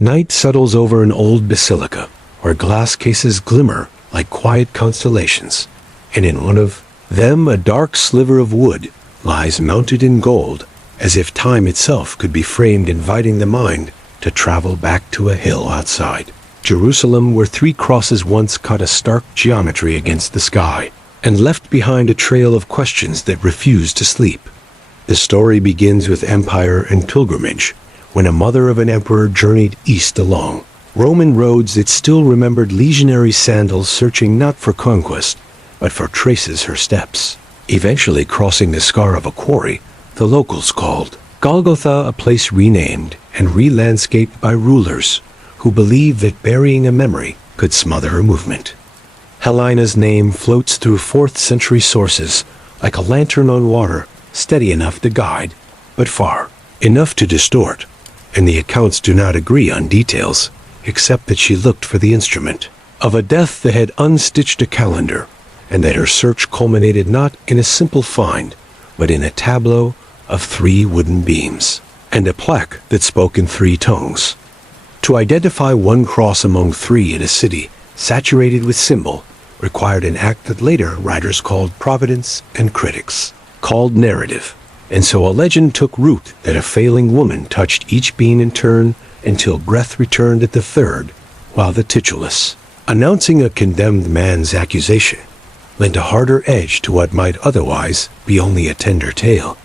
Night settles over an old basilica, where glass cases glimmer like quiet constellations, and in one of them a dark sliver of wood lies mounted in gold, as if time itself could be framed, inviting the mind to travel back to a hill outside Jerusalem, where three crosses once cut a stark geometry against the sky, and left behind a trail of questions that refused to sleep. The story begins with empire and pilgrimage, when a mother of an emperor journeyed east along Roman roads that still remembered legionary sandals, searching not for conquest, but for traces her steps, eventually crossing the scar of a quarry the locals called Golgotha, a place renamed and re-landscaped by rulers who believed that burying a memory could smother her movement. Helena's name floats through 4th century sources like a lantern on water, steady enough to guide, but far enough to distort, and the accounts do not agree on details, except that she looked for the instrument of a death that had unstitched a calendar, and that her search culminated not in a simple find, but in a tableau of 3 wooden beams, and a plaque that spoke in 3 tongues. To identify one cross among 3 in a city saturated with symbol required an act that later writers called providence and critics called narrative, and so a legend took root that a failing woman touched each beam in turn until breath returned at the 3rd, while the titulus, announcing a condemned man's accusation, lent a harder edge to what might otherwise be only a tender tale.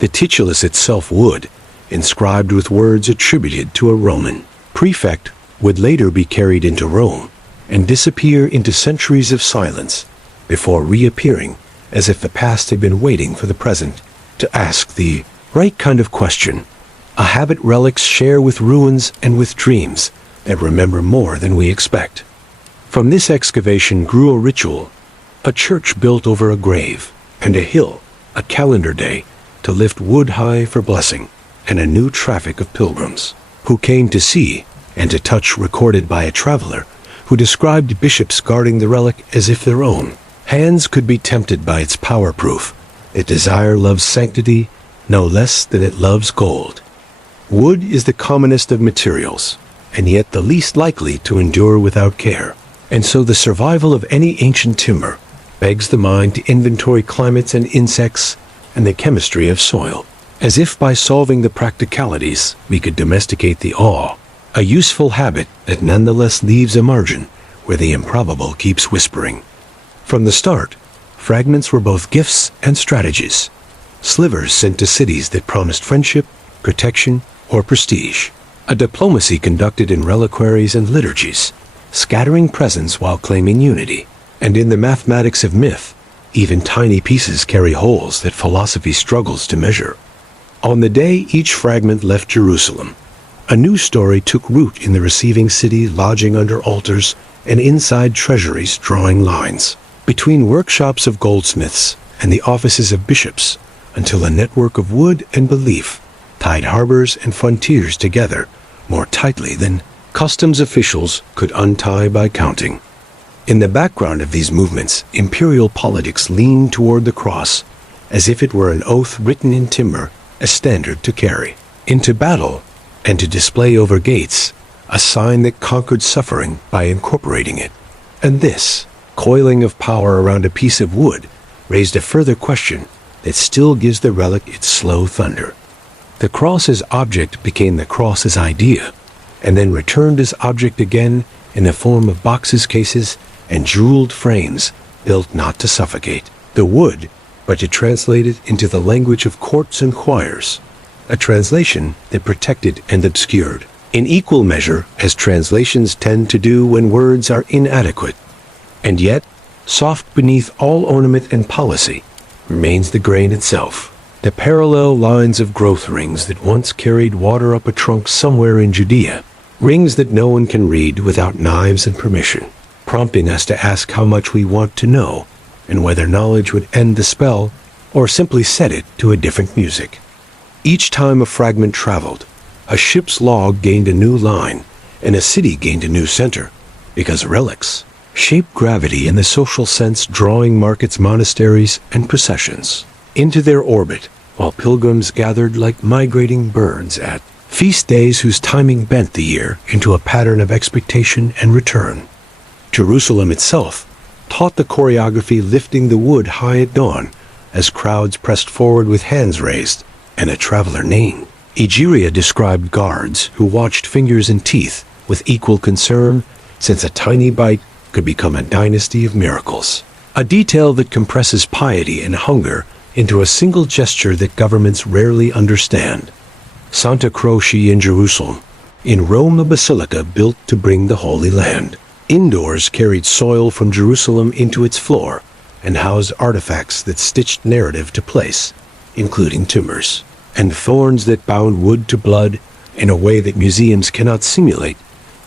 The titulus itself would, inscribed with words attributed to a Roman prefect, would later be carried into Rome and disappear into centuries of silence before reappearing as if the past had been waiting for the present to ask the right kind of question, a habit relics share with ruins and with dreams that remember more than we expect. From this excavation grew a ritual, a church built over a grave, and a hill, a calendar day, to lift wood high for blessing, and a new traffic of pilgrims, who came to see and to touch, recorded by a traveler who described bishops guarding the relic as if their own hands could be tempted by its power proof. That desire loves sanctity no less than it loves gold. Wood is the commonest of materials, and yet the least likely to endure without care, and so the survival of any ancient timber begs the mind to inventory climates and insects and the chemistry of soil, as if by solving the practicalities we could domesticate the awe, a useful habit that nonetheless leaves a margin where the improbable keeps whispering. From the start, fragments were both gifts and strategies, slivers sent to cities that promised friendship, protection, or prestige, a diplomacy conducted in reliquaries and liturgies, scattering presents while claiming unity, and in the mathematics of myth, even tiny pieces carry holes that philosophy struggles to measure. On the day each fragment left Jerusalem, a new story took root in the receiving city, lodging under altars and inside treasuries, drawing lines between workshops of goldsmiths and the offices of bishops, until a network of wood and belief tied harbors and frontiers together more tightly than customs officials could untie by counting. In the background of these movements, imperial politics leaned toward the cross, as if it were an oath written in timber, a standard to carry into battle, and to display over gates, a sign that conquered suffering by incorporating it. And this coiling of power around a piece of wood raised a further question that still gives the relic its slow thunder. The cross as object became the cross as idea, and then returned as object again in the form of boxes, cases, and jeweled frames built not to suffocate the wood, but to translate it into the language of courts and choirs, a translation that protected and obscured, in equal measure as translations tend to do when words are inadequate. And yet, soft beneath all ornament and policy, remains the grain itself, the parallel lines of growth rings that once carried water up a trunk somewhere in Judea, rings that no one can read without knives and permission, prompting us to ask how much we want to know, and whether knowledge would end the spell or simply set it to a different music. Each time a fragment traveled, a ship's log gained a new line, and a city gained a new center, because relics shape gravity in the social sense, drawing markets, monasteries, and processions into their orbit, while pilgrims gathered like migrating birds at feast days whose timing bent the year into a pattern of expectation and return. Jerusalem itself taught the choreography, lifting the wood high at dawn as crowds pressed forward with hands raised and a traveler name. Egeria described guards who watched fingers and teeth with equal concern, since a tiny bite could become a dynasty of miracles. A detail that compresses piety and hunger into a single gesture that governments rarely understand. Santa Croce in Jerusalem, in Rome a basilica built to bring the Holy Land. Indoors carried soil from Jerusalem into its floor and housed artifacts that stitched narrative to place, including tumors and thorns that bound wood to blood in a way that museums cannot simulate.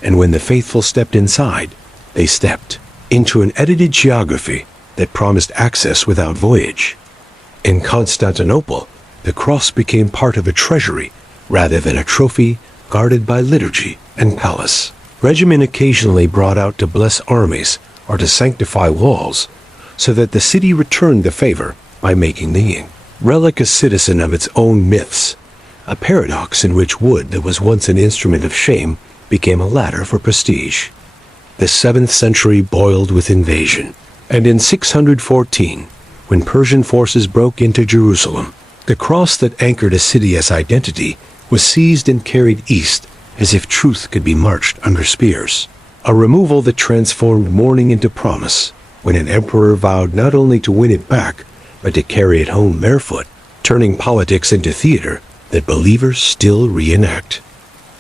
And when the faithful stepped inside, they stepped into an edited geography that promised access without voyage. In Constantinople, the cross became part of a treasury rather than a trophy guarded by liturgy and palace. Regimen occasionally brought out to bless armies or to sanctify walls, so that the city returned the favor by making the relic a citizen of its own myths, a paradox in which wood that was once an instrument of shame became a ladder for prestige. The 7th century boiled with invasion, and in 614, when Persian forces broke into Jerusalem, the cross that anchored a city as identity was seized and carried east as if truth could be marched under spears. A removal that transformed mourning into promise, when an emperor vowed not only to win it back, but to carry it home barefoot, turning politics into theater that believers still reenact.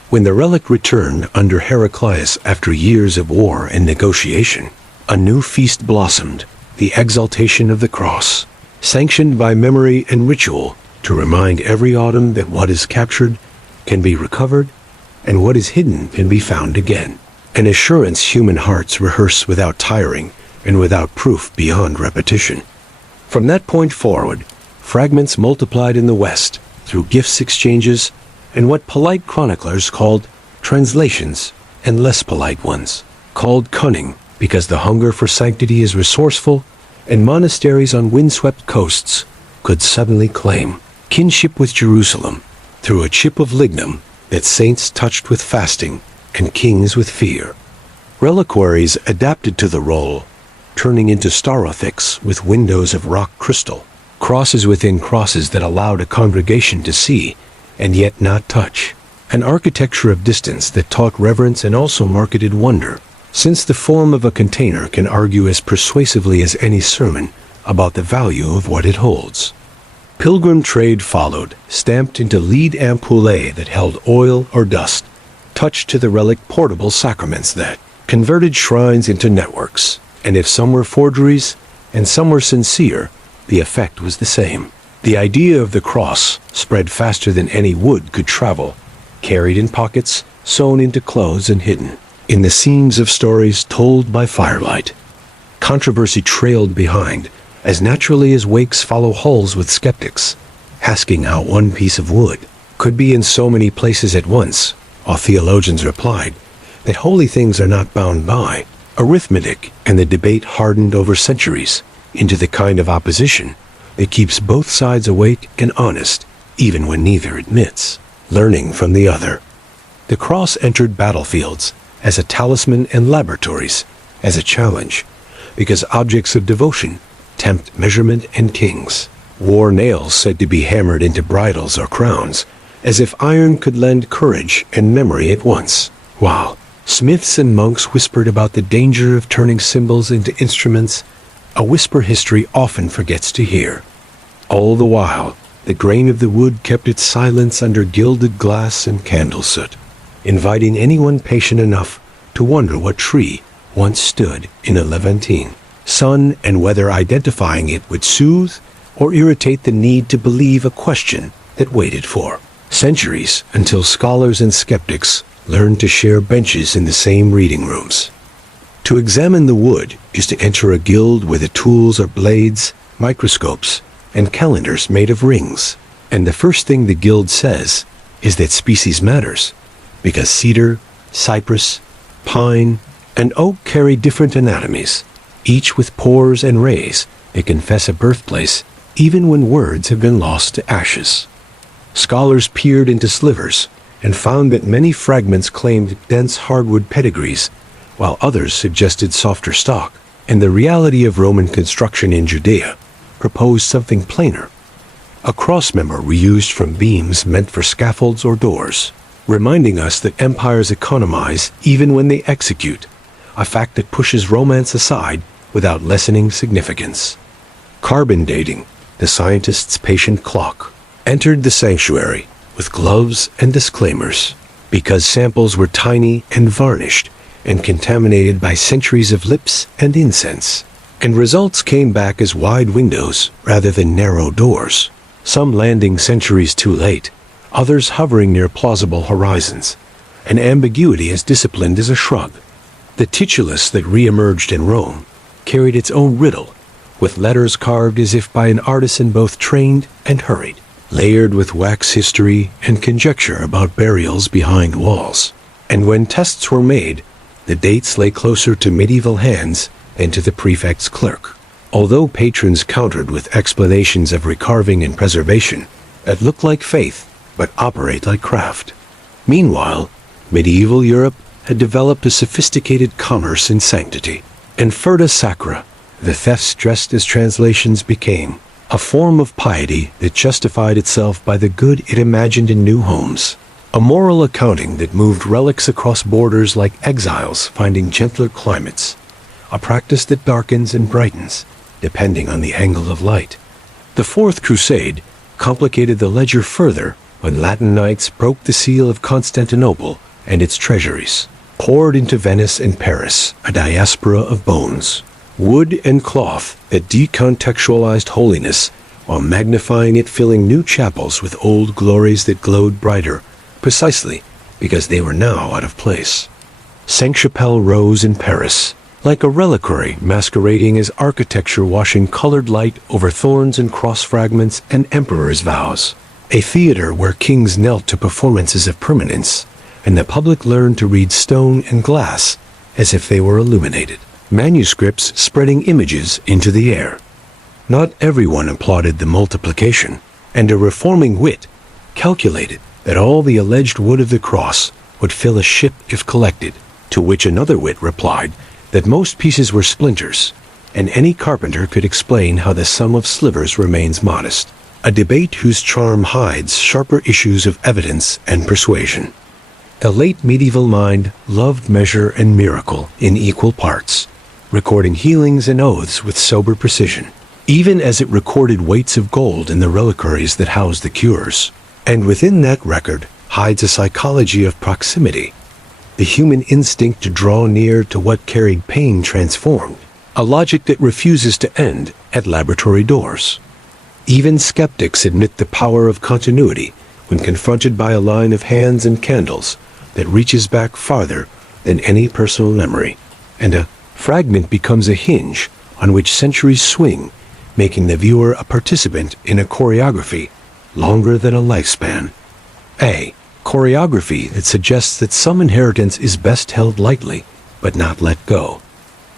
When the relic returned under Heraclius after years of war and negotiation, a new feast blossomed, the exaltation of the cross, sanctioned by memory and ritual to remind every autumn that what is captured can be recovered and what is hidden can be found again. An assurance human hearts rehearse without tiring and without proof beyond repetition. From that point forward, fragments multiplied in the West through gifts exchanges and what polite chroniclers called translations, and less polite ones called cunning, because the hunger for sanctity is resourceful, and monasteries on windswept coasts could suddenly claim kinship with Jerusalem through a chip of lignum that saints touched with fasting and kings with fear. Reliquaries adapted to the role, turning into starothix with windows of rock crystal, crosses within crosses that allowed a congregation to see and yet not touch, an architecture of distance that taught reverence and also marketed wonder, since the form of a container can argue as persuasively as any sermon about the value of what it holds. Pilgrim trade followed, stamped into lead ampullae that held oil or dust, touched to the relic portable sacraments that converted shrines into networks, and if some were forgeries and some were sincere, the effect was the same. The idea of the cross spread faster than any wood could travel, carried in pockets, sewn into clothes and hidden in the seams of stories told by firelight. Controversy trailed behind, as naturally as wakes follow hulls with skeptics, asking how one piece of wood could be in so many places at once, while theologians replied that holy things are not bound by arithmetic, and the debate hardened over centuries into the kind of opposition that keeps both sides awake and honest, even when neither admits learning from the other. The cross entered battlefields as a talisman and laboratories as a challenge, because objects of devotion tempt measurement and kings. Wore nails said to be hammered into bridles or crowns, as if iron could lend courage and memory at once, while smiths and monks whispered about the danger of turning symbols into instruments, a whisper history often forgets to hear. All the while, the grain of the wood kept its silence under gilded glass and candle soot, inviting anyone patient enough to wonder what tree once stood in a Levantine sun, and whether identifying it would soothe or irritate the need to believe a question that waited for centuries until scholars and skeptics learned to share benches in the same reading rooms. To examine the wood is to enter a guild where the tools are blades, microscopes, and calendars made of rings. And the first thing the guild says is that species matters, because cedar, cypress, pine, and oak carry different anatomies, each with pores and rays that confess a birthplace even when words have been lost to ashes. Scholars peered into slivers, and found that many fragments claimed dense hardwood pedigrees, while others suggested softer stock. And the reality of Roman construction in Judea proposed something plainer. A crossmember reused from beams meant for scaffolds or doors, reminding us that empires economize even when they execute, a fact that pushes romance aside without lessening significance. Carbon dating, the scientist's patient clock, entered the sanctuary with gloves and disclaimers, because samples were tiny and varnished and contaminated by centuries of lips and incense, and results came back as wide windows rather than narrow doors, some landing centuries too late, others hovering near plausible horizons, an ambiguity as disciplined as a shrug. The titulus that re-emerged in Rome carried its own riddle, with letters carved as if by an artisan both trained and hurried, layered with wax history and conjecture about burials behind walls. And when tests were made, the dates lay closer to medieval hands than to the prefect's clerk, although patrons countered with explanations of recarving and preservation that look like faith but operate like craft. Meanwhile, medieval Europe had developed a sophisticated commerce in sanctity, and furta sacra, the thefts dressed as translations, became a form of piety that justified itself by the good it imagined in new homes, a moral accounting that moved relics across borders like exiles finding gentler climates, a practice that darkens and brightens, depending on the angle of light. The Fourth Crusade complicated the ledger further when Latin knights broke the seal of Constantinople and its treasuries, poured into Venice and Paris a diaspora of bones, wood and cloth that decontextualized holiness while magnifying it, filling new chapels with old glories that glowed brighter, precisely because they were now out of place. Sainte-Chapelle rose in Paris, like a reliquary masquerading as architecture washing colored light over thorns and cross fragments and emperor's vows, a theater where kings knelt to performances of permanence, and the public learned to read stone and glass as if they were illuminated, manuscripts spreading images into the air. Not everyone applauded the multiplication, and a reforming wit calculated that all the alleged wood of the cross would fill a ship if collected, to which another wit replied that most pieces were splinters, and any carpenter could explain how the sum of slivers remains modest, a debate whose charm hides sharper issues of evidence and persuasion. A late medieval mind loved measure and miracle in equal parts, recording healings and oaths with sober precision, even as it recorded weights of gold in the reliquaries that housed the cures. And within that record hides a psychology of proximity, the human instinct to draw near to what carried pain transformed, a logic that refuses to end at laboratory doors. Even skeptics admit the power of continuity when confronted by a line of hands and candles that reaches back farther than any personal memory, and a fragment becomes a hinge on which centuries swing, making the viewer a participant in a choreography longer than a lifespan. A choreography that suggests that some inheritance is best held lightly, but not let go.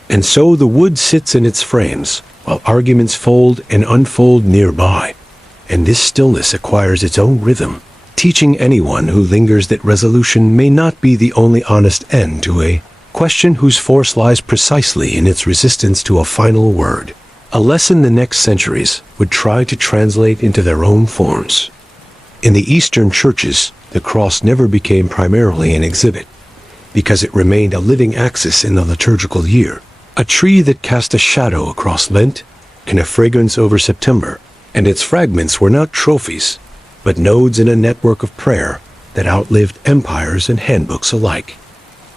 And so the wood sits in its frames, while arguments fold and unfold nearby, and this stillness acquires its own rhythm, teaching anyone who lingers that resolution may not be the only honest end to a question whose force lies precisely in its resistance to a final word, a lesson the next centuries would try to translate into their own forms. In the Eastern churches, the cross never became primarily an exhibit, because it remained a living axis in the liturgical year, a tree that cast a shadow across Lent and a fragrance over September, and its fragments were not trophies, but nodes in a network of prayer that outlived empires and handbooks alike.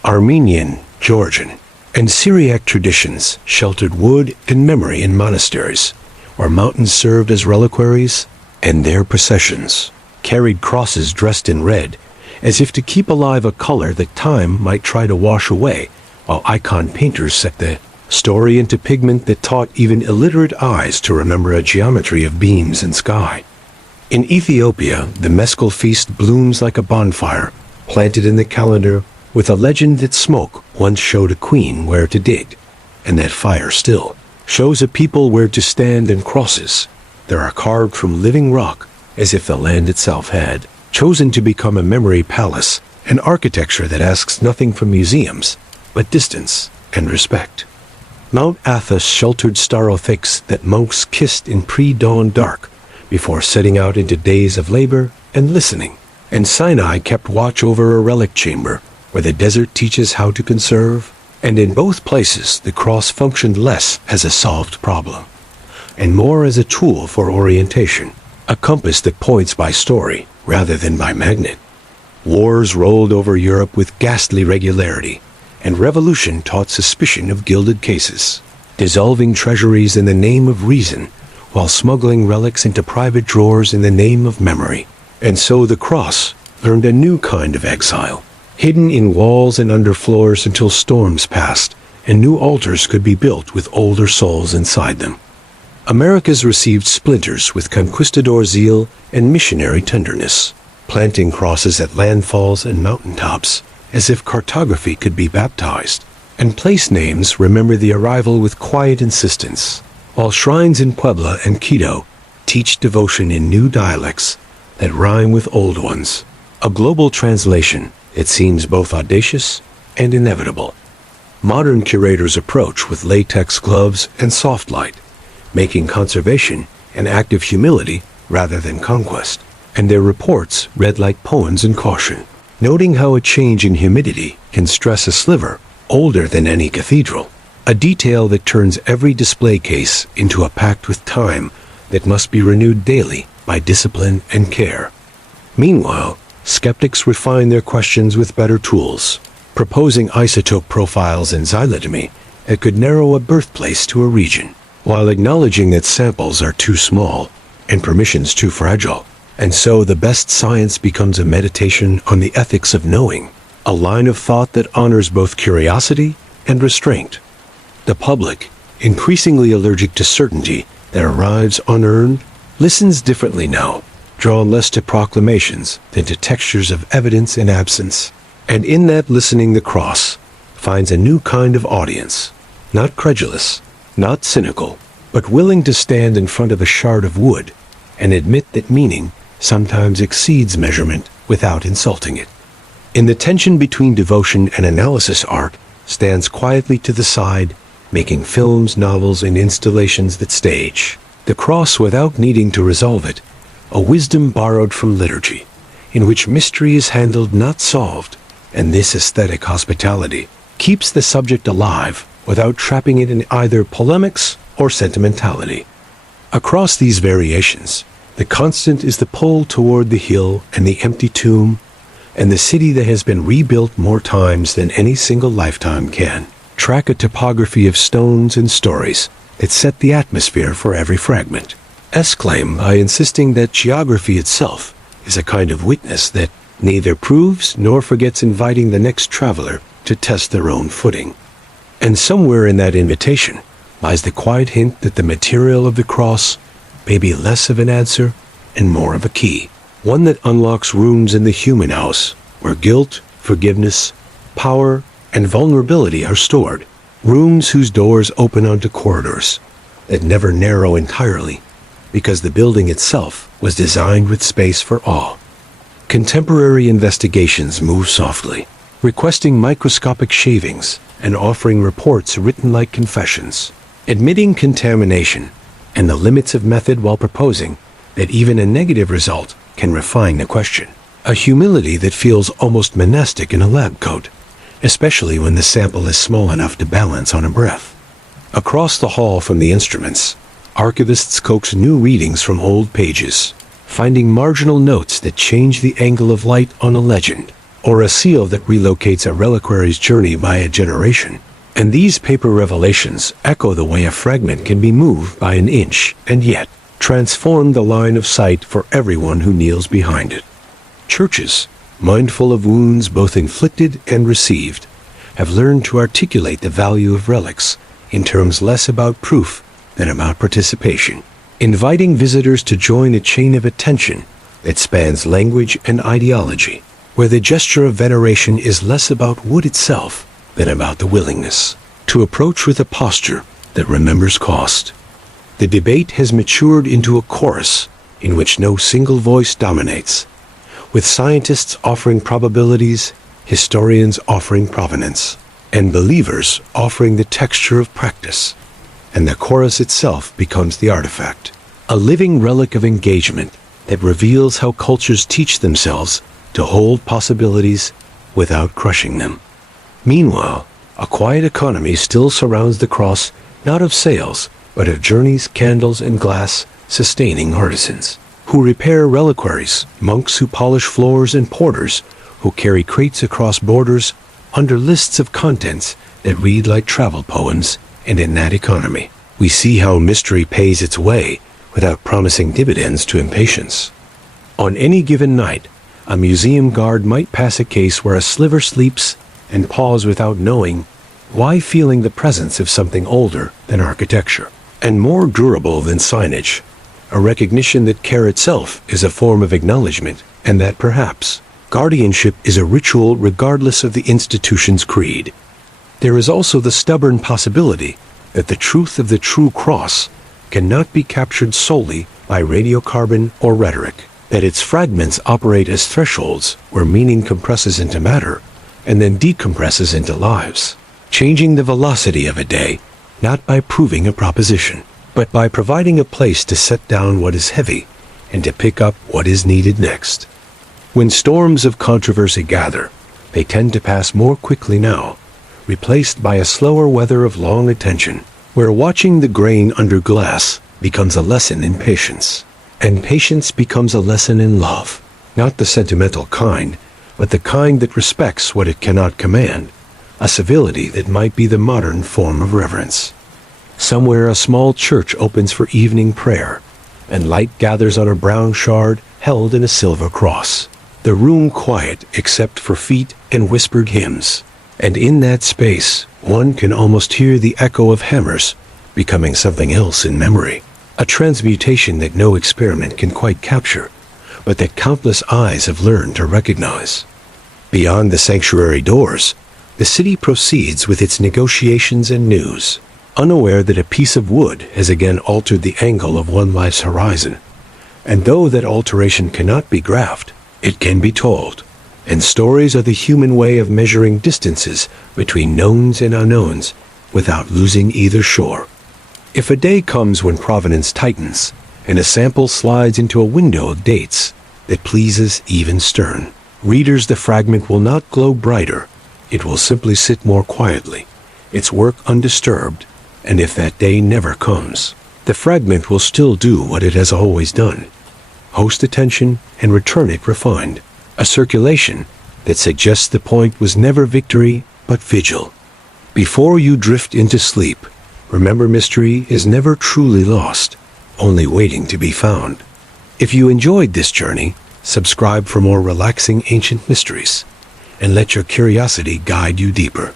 Armenian, Georgian, and Syriac traditions sheltered wood and memory in monasteries, where mountains served as reliquaries, and their processions carried crosses dressed in red, as if to keep alive a color that time might try to wash away, while icon painters set the story into pigment that taught even illiterate eyes to remember a geometry of beams and sky. In Ethiopia, the mescal feast blooms like a bonfire, planted in the calendar with a legend that smoke once showed a queen where to dig, and that fire still shows a people where to stand, and crosses there are carved from living rock as if the land itself had chosen to become a memory palace, an architecture that asks nothing from museums but distance and respect. Mount Athos sheltered starothix that monks kissed in pre-dawn dark before setting out into days of labor and listening. And Sinai kept watch over a relic chamber where the desert teaches how to conserve. And in both places, the cross functioned less as a solved problem and more as a tool for orientation, a compass that points by story rather than by magnet. Wars rolled over Europe with ghastly regularity, and revolution taught suspicion of gilded cases, dissolving treasuries in the name of reason, while smuggling relics into private drawers in the name of memory. And so the cross learned a new kind of exile, hidden in walls and under floors until storms passed, and new altars could be built with older souls inside them. Americas received splinters with conquistador zeal and missionary tenderness, planting crosses at landfalls and mountaintops, as if cartography could be baptized, and place names remember the arrival with quiet insistence, while shrines in Puebla and Quito teach devotion in new dialects that rhyme with old ones, a global translation that seems both audacious and inevitable. Modern curators approach with latex gloves and soft light, making conservation an act of humility rather than conquest, and their reports read like poems in caution, noting how a change in humidity can stress a sliver older than any cathedral, a detail that turns every display case into a pact with time that must be renewed daily by discipline and care. Meanwhile, skeptics refine their questions with better tools, proposing isotope profiles in xylotomy that could narrow a birthplace to a region, while acknowledging that samples are too small and permissions too fragile. And so the best science becomes a meditation on the ethics of knowing, a line of thought that honors both curiosity and restraint. The public, increasingly allergic to certainty that arrives unearned, listens differently now, drawn less to proclamations than to textures of evidence and absence. And in that listening, the cross finds a new kind of audience, not credulous, not cynical, but willing to stand in front of a shard of wood and admit that meaning sometimes exceeds measurement without insulting it. In the tension between devotion and analysis, art stands quietly to the side, making films, novels, and installations that stage the cross without needing to resolve it, a wisdom borrowed from liturgy, in which mystery is handled, not solved, and this aesthetic hospitality keeps the subject alive without trapping it in either polemics or sentimentality. Across these variations, the constant is the pull toward the hill and the empty tomb, and the city that has been rebuilt more times than any single lifetime can track a topography of stones and stories that set the atmosphere for every fragment. Exclaim by insisting that geography itself is a kind of witness that neither proves nor forgets, inviting the next traveler to test their own footing. And somewhere in that invitation lies the quiet hint that the material of the cross may be less of an answer and more of a key, one that unlocks rooms in the human house where guilt, forgiveness, power, and vulnerability are stored, rooms whose doors open onto corridors that never narrow entirely because the building itself was designed with space for awe. Contemporary investigations move softly, requesting microscopic shavings and offering reports written like confessions, admitting contamination and the limits of method while proposing that even a negative result can refine the question, a humility that feels almost monastic in a lab coat, especially when the sample is small enough to balance on a breath. Across the hall from the instruments, archivists coax new readings from old pages, finding marginal notes that change the angle of light on a legend, or a seal that relocates a reliquary's journey by a generation. And these paper revelations echo the way a fragment can be moved by an inch and yet transform the line of sight for everyone who kneels behind it. Churches, mindful of wounds both inflicted and received, have learned to articulate the value of relics in terms less about proof than about participation, inviting visitors to join a chain of attention that spans language and ideology, where the gesture of veneration is less about wood itself than about the willingness to approach with a posture that remembers cost. The debate has matured into a chorus in which no single voice dominates, with scientists offering probabilities, historians offering provenance, and believers offering the texture of practice. And the chorus itself becomes the artifact, a living relic of engagement that reveals how cultures teach themselves to hold possibilities without crushing them. Meanwhile, a quiet economy still surrounds the cross, not of sales, but of journeys, candles, and glass, sustaining artisans who repair reliquaries, monks who polish floors, and porters who carry crates across borders under lists of contents that read like travel poems. And in that economy, we see how mystery pays its way without promising dividends to impatience. On any given night, a museum guard might pass a case where a sliver sleeps and pause without knowing why, feeling the presence of something older than architecture and more durable than signage, a recognition that care itself is a form of acknowledgement, and that perhaps guardianship is a ritual regardless of the institution's creed. There is also the stubborn possibility that the truth of the true cross cannot be captured solely by radiocarbon or rhetoric, that its fragments operate as thresholds where meaning compresses into matter and then decompresses into lives, changing the velocity of a day, not by proving a proposition, but by providing a place to set down what is heavy and to pick up what is needed next. When storms of controversy gather, they tend to pass more quickly now, replaced by a slower weather of long attention, where watching the grain under glass becomes a lesson in patience, and patience becomes a lesson in love, not the sentimental kind, but the kind that respects what it cannot command, a civility that might be the modern form of reverence. Somewhere a small church opens for evening prayer, and light gathers on a brown shard held in a silver cross, the room quiet except for feet and whispered hymns. And in that space, one can almost hear the echo of hammers becoming something else in memory, a transmutation that no experiment can quite capture, but that countless eyes have learned to recognize. Beyond the sanctuary doors, the city proceeds with its negotiations and news, unaware that a piece of wood has again altered the angle of one life's horizon. And though that alteration cannot be graphed, it can be told. And stories are the human way of measuring distances between knowns and unknowns without losing either shore. If a day comes when provenance tightens and a sample slides into a window of dates that pleases even stern readers, the fragment will not glow brighter. It will simply sit more quietly, its work undisturbed, and if that day never comes, the fragment will still do what it has always done: host attention and return it refined. A circulation that suggests the point was never victory, but vigil. Before you drift into sleep, remember mystery is never truly lost, only waiting to be found. If you enjoyed this journey, subscribe for more relaxing ancient mysteries, and let your curiosity guide you deeper.